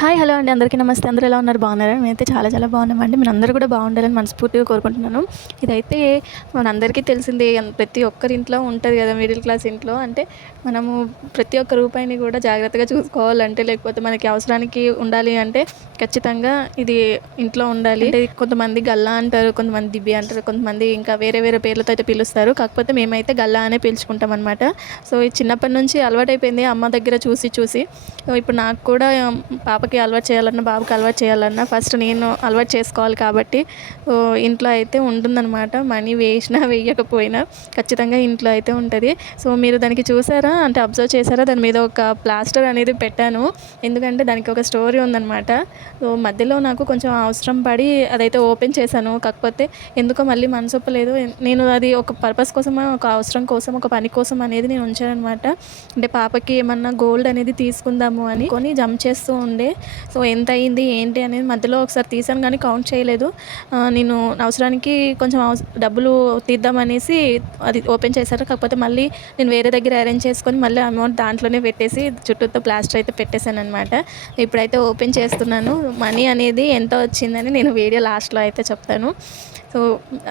Hi. Hello అండి. అందరికీ నమస్తే. అందరూ ఎలా ఉన్నారు? బాగున్నారా? మేమైతే చాలా చాలా బాగున్నామండి. మీరందరూ కూడా బాగుండాలని మనస్ఫూర్తిగా కోరుకుంటున్నాను. ఇదైతే మనందరికీ తెలిసిందే. ప్రతి ఒక్కరి ఇంట్లో ఉంటది కదా! మిడిల్ క్లాస్ ఇంట్లో. అంటే మనము ప్రతి ఒక్క రూపాయిని కూడా జాగ్రత్తగా చూసుకోవాలంటే, లేకపోతే మనకి అవసరానికి ఉండాలి అంటే ఖచ్చితంగా ఇది ఇంట్లో ఉండాలి. అంటే కొంతమంది గల్లా అంటారు, కొంతమంది దిబ్బి అంటారు, కొంతమంది ఇంకా వేరే వేరే పేర్లతో అయితే పిలుస్తారు. కాకపోతే మేమైతే గల్లా అనే పిలుచుకుంటామనమాట. సో, ఇది చిన్నప్పటి నుంచి అలవాటైపోయింది అమ్మ దగ్గర చూసి చూసి. ఇప్పుడు నాకు కూడా పాపకి అలవాటు చేయాలన్నా, బాబుకి అలవాటు చేయాలన్నా ఫస్ట్ నేను అలవాటు చేసుకోవాలి కాబట్టి ఇంట్లో అయితే ఉంటుందన్నమాట. మనీ వేసినా వేయకపోయినా ఖచ్చితంగా ఇంట్లో అయితే ఉంటది. సో, మీరు దానికి చూసారా? అంటే అబ్జర్వ్ చేసారా? దాని మీద ఒక ప్లాస్టర్ అనేది పెట్టాను. ఎందుకంటే దానికి ఒక స్టోరీ ఉందనమాట. సో, మధ్యలో నాకు కొంచెం అవసరం పడి అదైతే ఓపెన్ చేశాను. కాకపోతే ఎందుకో మళ్ళీ మనసొప్పలేదు. నేను అది ఒక పర్పస్ కోసం, ఒక అవసరం కోసం, ఒక పని కోసం అనేది నేను ఉంచాననమాట. అంటే పాపకి ఏమన్నా గోల్డ్ అనేది తీసుకుందాము అని కొని జంప్ చేస్తూ ఉండే. సో, ఎంత అయింది ఏంటి అనేది మధ్యలో ఒకసారి తీసాను కానీ కౌంట్ చేయలేదు. నేను అవసరానికి కొంచెం డబ్బులు తీద్దామనేసి అది ఓపెన్ చేశారు. కాకపోతే మళ్ళీ నేను వేరే దగ్గర అరేంజ్ చేసుకొని మళ్ళీ అమౌంట్ దాంట్లోనే పెట్టేసి చుట్టూతో ప్లాస్టర్ అయితే పెట్టేశాననమాట. ఇప్పుడైతే ఓపెన్ చేస్తున్నాను. మనీ అనేది ఎంత వచ్చిందని నేను వీడియో లాస్ట్‌లో అయితే చెప్తాను. సో,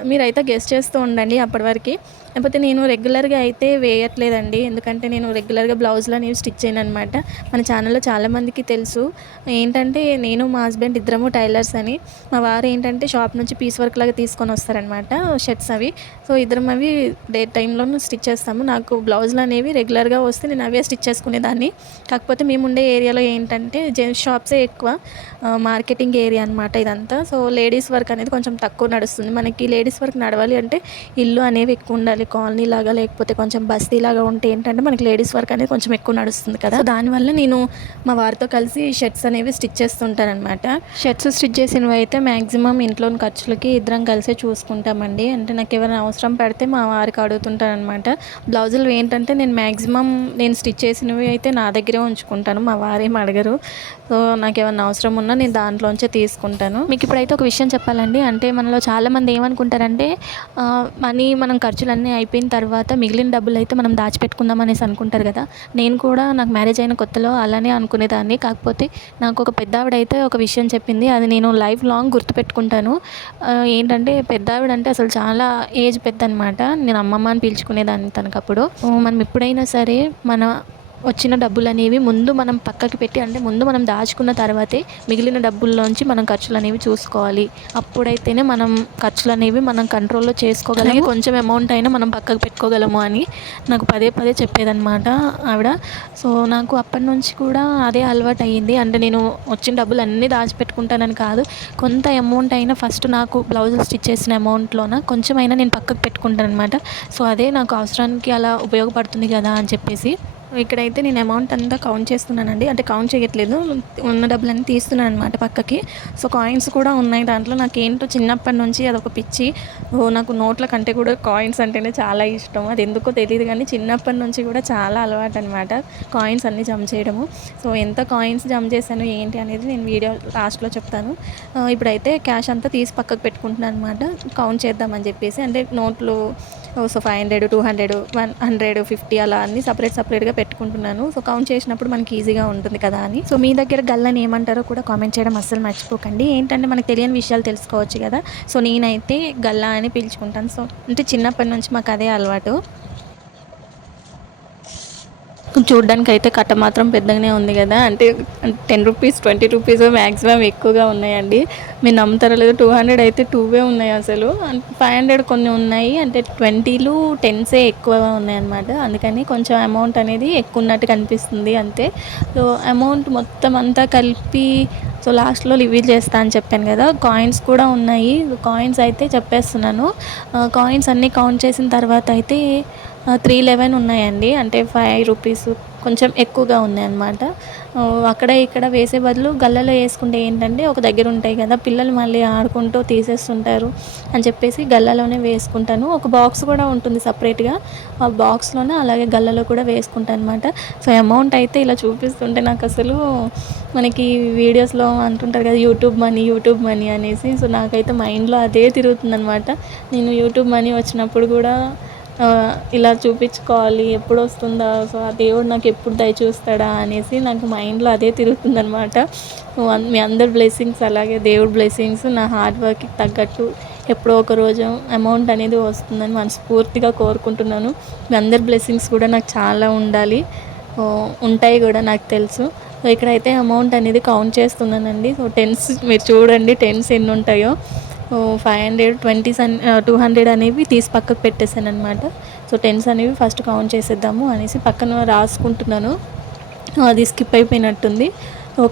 మీరైతే గెస్ చేస్తూ ఉండండి అప్పటి వరకి. లేకపోతే నేను రెగ్యులర్‌గా అయితే వేయట్లేదండి. ఎందుకంటే నేను రెగ్యులర్‌గా బ్లౌజులనేవి స్టిచ్ చేయననమాట. మన ఛానల్‌లో చాలామందికి తెలుసు. ఏంటంటే నేను మా హస్బెండ్ ఇద్దరము టైలర్స్ అని. మా వారు ఏంటంటే షాప్ నుంచి పీస్ వర్క్ లాగా తీసుకొని వస్తారనమాట షర్ట్స్ అవి. సో, ఇద్దరం అవి డే టైంలోను స్టిచ్ చేస్తాము. నాకు బ్లౌజులు అనేవి రెగ్యులర్‌గా వస్తే నేను అవే స్టిచ్ చేసుకునేదాన్ని. కాకపోతే మేముండే ఏరియాలో ఏంటంటే జెంట్స్ షాప్సే ఎక్కువ. మార్కెటింగ్ ఏరియా అనమాట ఇదంతా. సో, లేడీస్ వర్క్ అనేది కొంచెం తక్కువ నడుస్తుంది. మనకి లేడీస్ వర్క్ నడవాలి అంటే ఇల్లు అనేవి ఎక్కువ ఉండాలి. కాలనీ లాగా లేకపోతే కొంచెం బస్తీ లాగా ఉంటే ఏంటంటే మనకి లేడీస్ వర్క్ అనేది కొంచెం ఎక్కువ నడుస్తుంది కదా! సో, దానివల్ల నేను మా వారితో కలిసి షర్ట్స్ అనేవి స్టిచ్ చేస్తుంటాననమాట. షర్ట్స్ స్టిచ్ చేసినవి అయితే మ్యాక్సిమం ఇంట్లోని ఖర్చులకి ఇద్దరం కలిసే చూసుకుంటామండి. అంటే నాకు ఏమైనా అవసరం పడితే మా వారికి అడుగుతుంటాననమాట. బ్లౌజులు ఏంటంటే నేను స్టిచ్ చేసినవి అయితే నా దగ్గరే ఉంచుకుంటాను. మా వారేం అడగరు. సో, నాకేమన్నా అవసరం ఉన్నా నేను దాంట్లోంచే తీసుకుంటాను. మీకు ఇప్పుడైతే ఒక విషయం చెప్పాలండి. అంటే మనలో చాలామంది ఏమనుకుంటారంటే మనం ఖర్చులన్నీ అయిపోయిన తర్వాత మిగిలిన డబ్బులైతే మనం దాచిపెట్టుకుందాం అనేసి అనుకుంటారు కదా! నేను కూడా నాకు మ్యారేజ్ అయిన కొత్తలో అలానే అనుకునేదాన్ని. కాకపోతే నాకు ఒక పెద్దావిడైతే ఒక విషయం చెప్పింది. అది నేను లైఫ్ లాంగ్ గుర్తుపెట్టుకుంటాను. ఏంటంటే పెద్దావిడ అంటే అసలు చాలా ఏజ్ పెద్దనమాట. నేను అమ్మమ్మ అని పిలుచుకునేదాన్ని తనకప్పుడు. మనం ఎప్పుడైనా సరే మన వచ్చిన డబ్బులనేవి ముందు మనం పక్కకి పెట్టి, అంటే ముందు మనం దాచుకున్న తర్వాతే మిగిలిన డబ్బుల్లోంచి మనం ఖర్చులనేవి చూసుకోవాలి. అప్పుడైతేనే మనం ఖర్చులనేవి మనం కంట్రోల్‌లో చేసుకోగలం. కొంచెం అమౌంట్ అయినా మనం పక్కకు పెట్టుకోగలము అని నాకు పదే పదే చెప్పేదనమాట ఆవిడ. సో, నాకు అప్పటినుంచి కూడా అదే అలవాటయ్యింది. అంటే నేను వచ్చిన డబ్బులన్నీ దాచిపెట్టుకుంటానని కాదు. కొంత అమౌంట్ అయినా ఫస్ట్ నాకు బ్లౌజులు స్టిచ్ చేసిన అమౌంట్‌లోన కొంచెమైనా నేను పక్కకు పెట్టుకుంటాననమాట. సో, అదే నాకు అవసరానికి అలా ఉపయోగపడుతుంది కదా అని చెప్పేసి. ఇక్కడైతే నేను అమౌంట్ అంతా కౌంట్ చేస్తున్నానండి. అంటే కౌంట్ చేయట్లేదు. ఉన్న డబ్బులన్నీ తీస్తున్నాననమాట పక్కకి. సో, కాయిన్స్ కూడా ఉన్నాయి దాంట్లో. నాకేంటో చిన్నప్పటి నుంచి అదొక పిచ్చి. నాకు నోట్ల కంటే కూడా కాయిన్స్ అంటేనే చాలా ఇష్టం. అది ఎందుకో తెలీదు కానీ చిన్నప్పటి నుంచి కూడా చాలా అలవాటనమాట కాయిన్స్ అన్నీ జమ చేయడము. సో, ఎంత కాయిన్స్ జమ చేశాను ఏంటి అనేది నేను వీడియో లాస్ట్‌లో చెప్తాను. ఇప్పుడైతే క్యాష్ అంతా తీసి పక్కకు పెట్టుకుంటున్నాను అనమాట. కౌంట్ చేద్దామని చెప్పేసి. అంటే నోట్లు సో, 500, 200, 100, 50 అలా అన్నీ సపరేట్‌గా పెట్టుకుంటున్నాను. సో, కౌంట్ చేసినప్పుడు మనకి ఈజీగా ఉంటుంది కదా అని. సో, మీ దగ్గర గల్లని ఏమంటారో కూడా కామెంట్ చేయడం అస్సలు మర్చిపోకండి. ఏంటంటే మనకు తెలియని విషయాలు తెలుసుకోవచ్చు కదా! సో, నేనైతే గల్లా అని పిలుచుకుంటాను. సో, అంటే చిన్నప్పటి నుంచి మాకు అదే అలవాటు. చూడ్డానికైతే కట్ట మాత్రం పెద్దగానే ఉంది కదా! అంటే 10 రూపీస్, 20 రూపీస్ మ్యాక్సిమం ఎక్కువగా ఉన్నాయండి. మీరు నమ్ముతారో లేదో 200 అయితే 2వే ఉన్నాయి అసలు. 500 కొన్ని ఉన్నాయి. అంటే 20లు, 10సే ఎక్కువగా ఉన్నాయన్నమాట. అందుకని కొంచెం అమౌంట్ అనేది ఎక్కువ ఉన్నట్టు కనిపిస్తుంది అంతే. సో, అమౌంట్ మొత్తం అంతా కలిపి సో, లాస్ట్‌లో రివీల్ చేస్తా అని చెప్పాను కదా! కాయిన్స్ కూడా ఉన్నాయి. కాయిన్స్ అయితే చెప్పేస్తున్నాను. కాయిన్స్ అన్నీ కౌంట్ చేసిన తర్వాత అయితే 311 ఉన్నాయండి. అంటే 5 రూపీస్ కొంచెం ఎక్కువగా ఉన్నాయన్నమాట. అక్కడ ఇక్కడ వేసే బదులు గల్లలో వేసుకుంటే ఏంటంటే ఒక దగ్గర ఉంటాయి కదా! పిల్లలు మళ్ళీ ఆడుకుంటూ తీసేస్తుంటారు అని చెప్పేసి గల్లాలోనే వేసుకుంటాను. ఒక బాక్స్ కూడా ఉంటుంది సపరేట్‌గా. ఆ బాక్స్‌లోనే అలాగే గల్లలో కూడా వేసుకుంటాను అనమాట. సో, అమౌంట్ అయితే ఇలా చూపిస్తుంటే నాకసలు మనకి వీడియోస్‌లో అంటుంటారు కదా! యూట్యూబ్ మనీ అనేసి. సో, నాకైతే మైండ్‌లో అదే తిరుగుతుందనమాట. నేను యూట్యూబ్ మనీ వచ్చినప్పుడు కూడా ఇలా చూపించుకోవాలి, ఎప్పుడు వస్తుందా, సో ఆ దేవుడు నాకు ఎప్పుడు దయ చూస్తాడా అనేసి నాకు మైండ్లో అదే తిరుగుతుందనమాట. మీ అందరి బ్లెస్సింగ్స్ అలాగే దేవుడి బ్లెస్సింగ్స్ నా హార్డ్ వర్క్కి తగ్గట్టు ఎప్పుడో ఒక రోజు అమౌంట్ అనేది వస్తుందని మనస్ఫూర్తిగా కోరుకుంటున్నాను. మీ అందరి బ్లెస్సింగ్స్ కూడా నాకు చాలా ఉండాలి, ఉంటాయి కూడా నాకు తెలుసు. సో ఇక్కడైతే అమౌంట్ అనేది కౌంట్ చేస్తున్నానండి. సో టెన్స్ మీరు చూడండి, టెన్స్ ఎన్ని ఉంటాయో. 500, 20s 200 అనేవి తీసి పక్కకు పెట్టేశాను అనమాట. సో టెన్స్ అనేవి ఫస్ట్ కౌంట్ చేసేద్దాము అనేసి పక్కన రాసుకుంటున్నాను. అది స్కిప్ అయిపోయినట్టుంది,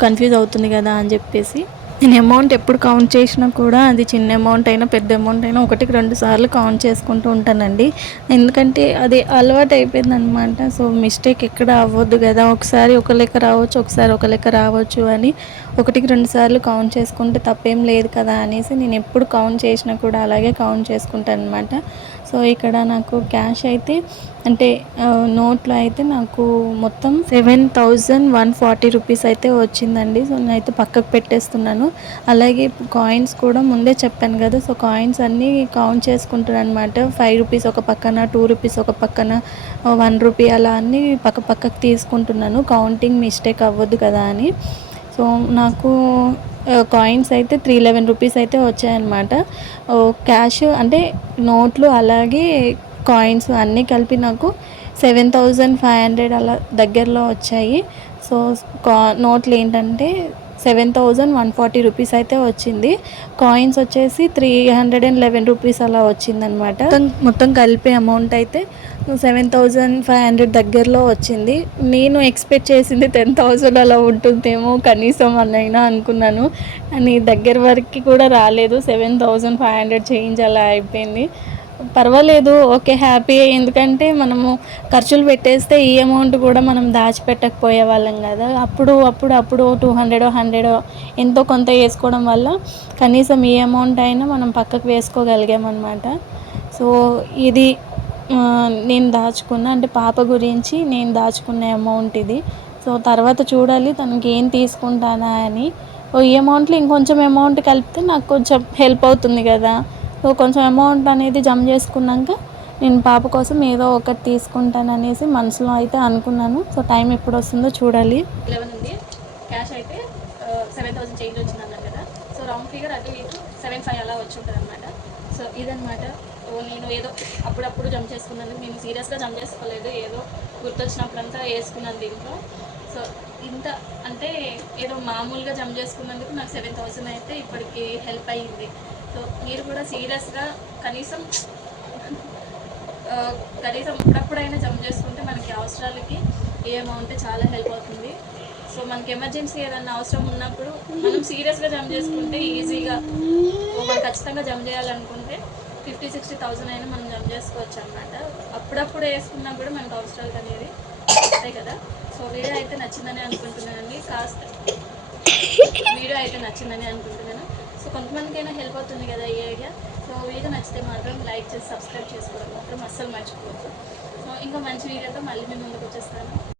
కన్ఫ్యూజ్ అవుతుంది కదా అని చెప్పేసి. నేను అమౌంట్ ఎప్పుడు కౌంట్ చేసినా కూడా అది చిన్న అమౌంట్ అయినా పెద్ద అమౌంట్ అయినా 1-2 సార్లు కౌంట్ చేసుకుంటూ ఉంటానండి. ఎందుకంటే అది అలవాటు అయిపోయిందనమాట. సో మిస్టేక్ ఎక్కడ అవ్వద్దు కదా, ఒకసారి ఒక లెక్క రావచ్చు, ఒకసారి ఒక లెక్క రావచ్చు అని 1-2 సార్లు కౌంట్ చేసుకుంటే తప్పేం లేదు కదా అనేసి నేను ఎప్పుడు కౌంట్ చేసినా కూడా అలాగే కౌంట్ చేసుకుంటాను అనమాట. సో ఇక్కడ నాకు క్యాష్ అయితే అంటే నోట్లో అయితే నాకు మొత్తం 7,140 రూపీస్ అయితే వచ్చిందండి. సో నేనైతే పక్కకు పెట్టేస్తున్నాను. అలాగే కాయిన్స్ కూడా ముందే చెప్పాను కదా, సో కాయిన్స్ అన్నీ కౌంట్ చేసుకుంటాను అనమాట. 5 రూపీస్ ఒక పక్కన, 2 రూపీస్ ఒక పక్కన, 1 రూపీ అలా అన్నీ పక్కకు తీసుకుంటున్నాను, కౌంటింగ్ మిస్టేక్ అవ్వద్దు కదా అని. సో నాకు కాయిన్స్ అయితే 311 రూపీస్ అయితే వచ్చాయన్నమాట. క్యాష్ అంటే నోట్లు అలాగే కాయిన్స్ అన్నీ కలిపి నాకు 7,500 అలా దగ్గరలో వచ్చాయి. సో నోట్లు ఏంటంటే 7,140 రూపీస్ అయితే వచ్చింది. కాయిన్స్ వచ్చేసి 311 రూపీస్ అలా వచ్చిందనమాట. మొత్తం కలిపే అమౌంట్ అయితే 7,500 దగ్గరలో వచ్చింది. నేను ఎక్స్పెక్ట్ చేసింది 10,000 అలా ఉంటుందేమో కనీసం అనైనా అనుకున్నాను. అని దగ్గర వరకు కూడా రాలేదు, 7,500 చేంజ్ అలా అయిపోయింది. పర్వాలేదు, ఓకే, హ్యాపీ. ఎందుకంటే మనము ఖర్చులు పెట్టేస్తే ఈ అమౌంట్ కూడా మనం దాచిపెట్టకపోయే వాళ్ళం కదా. అప్పుడు 200 100 ఎంతో కొంత వేసుకోవడం వల్ల కనీసం ఈ అమౌంట్ అయినా మనం పక్కకు వేసుకోగలిగామన్నమాట. సో ఇది నేను దాచుకున్న అంటే పాప గురించి నేను దాచుకునే అమౌంట్ ఇది. సో తర్వాత చూడాలి తనకి ఏం తీసుకుంటానా అని. ఈ అమౌంట్లో ఇంకొంచెం అమౌంట్ కలిపితే నాకు కొంచెం హెల్ప్ అవుతుంది కదా. సో కొంచెం అమౌంట్ అనేది జమ చేసుకున్నాక నేను పాప కోసం ఏదో ఒకటి తీసుకుంటాను అనేసి మనసులో అయితే అనుకున్నాను. సో టైం ఎప్పుడు వస్తుందో చూడాలి. 11 ఉంది, క్యాష్ అయితే 7,000 చేంజ్ వచ్చింది అన్నారు కదా. సో రౌండ్ ఫిగర్ అటు ఇటు 75 అలా వచ్చి ఉంటుంది అనమాట. సో ఇదనమాట. నేను ఏదో అప్పుడప్పుడు జమ చేసుకున్నందుకు, నేను సీరియస్గా జమ చేసుకోలేదు, ఏదో గుర్తొచ్చినప్పుడంతా వేసుకున్నాను దీంట్లో. సో ఇంత అంటే ఏదో మామూలుగా జమ చేసుకున్నందుకు నాకు 7,000 అయితే ఇప్పటికి హెల్ప్ అయ్యింది. సో మీరు కూడా సీరియస్గా కనీసం అప్పుడప్పుడైనా జమ చేసుకుంటే మనకి అవసరాలకి ఏ అమౌంట్ చాలా హెల్ప్ అవుతుంది. సో మనకి ఎమర్జెన్సీ ఏదన్నా అవసరం ఉన్నప్పుడు మనం సీరియస్గా జమ చేసుకుంటే ఈజీగా మనం ఖచ్చితంగా జమ చేయాలనుకుంటే 50,000-60,000 అయినా మనం జమ చేసుకోవచ్చు అనమాట. అప్పుడప్పుడు వేసుకున్నా కూడా మనకు అవసరాలు అనేది వస్తాయి కదా. సో వీడియో అయితే నచ్చిందని అనుకుంటున్నానండి. వీడియో అయితే నచ్చిందని అనుకుంటున్నాను. సో కొంతమందికైనా హెల్ప్ అవుతుంది కదా ఈ ఐడియా. సో వీడియో నచ్చితే మాత్రం లైక్ చేసి సబ్స్క్రైబ్ చేసుకోవడం మాత్రం అస్సలు మర్చిపోవద్దు. సో ఇంకా మంచి వీడియోతో మళ్ళీ మీ ముందుకు వచ్చేస్తాను.